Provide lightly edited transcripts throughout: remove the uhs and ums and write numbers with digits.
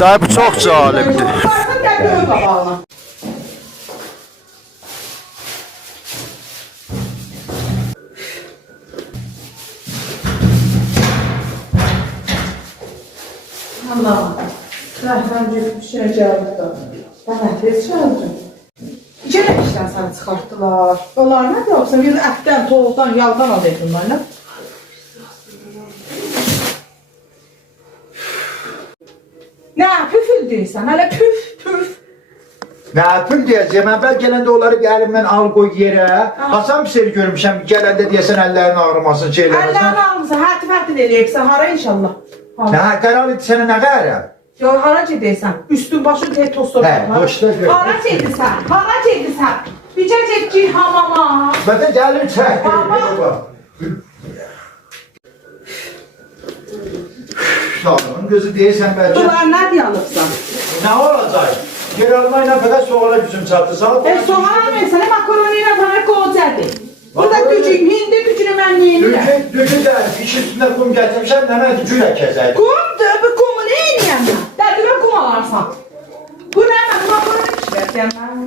Dayı bu çok cazibdir. Varsa gel dövün qabağına. Allah'ım. Rəhmən bir şey gəldi da. Bana tez çağırdım. Gene işten seni çıkarttılar. Onlar ne yoksa bir etten, toğuzdan, yağdan aldı bunlar ne? Ne püfül sen? Hele püf püf. Ne yapayım diyeceğim, ben gələndə onları əlimdən al qoy yerə. Hasan bir şey görmüşəm, gələndə deyəsən əllərin ağrımasın, şeyləməsin. Əllərini almışsın, hərti-fərtin eləyibsən, hara inşallah. Nə, qərar idi sənə nə qərəm? Ya hara gedirsən? Üstün başın tek tostlar. Hə, boşda gör. Hara gedirsən? Hara gedirsən? Bir çək ki hamama. Bədə gəlir çək. Baba. Uşağın gözü deyirsən bəlkə. Bunlar nə diye alıbsan? Nə olacaq? Geri almayla fəqət soğala gücüm çatdı. Soğan mesela makaroniyle bana kovzadı. Burada gücüm, hindi gücünü mən neyinirəm? Düzü də iş üstündə kum gətirmişəm, nənə gülə kəsək. Kumdur, bu kumu neyiniyəm mən? Dədimə kum alarsan. Bu nə mən makaroni pişirəcəm mən?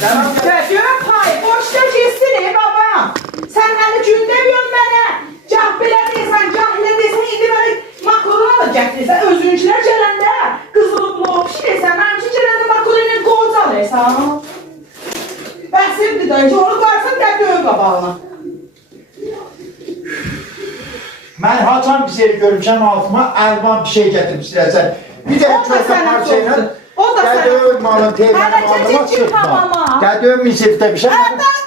Nənəm Dədimə pay, boşda kessin baba. Sən hələ gündə bir mənə cah belə deyəsən, cah elə deyəsən, indi mənə makarona da gətirirsən. Özünkilər gələndə qızılıqlı pişirəsən, mən üçün gələndə makaroni kovza alırsan. Bəsimdir dayıcı, onu qarsan gəl döyün qabağına. mən haçan bir şey görmüşəm altıma, əlvan bir şey gətirmişsən. Bir də O da çox sənə parçayla. çoxdur. O da sənə Gəldi malın Hələ teymanı aldıma çəkil çıxma. hamama. Gəldi ön misirdə bir şey. Əldən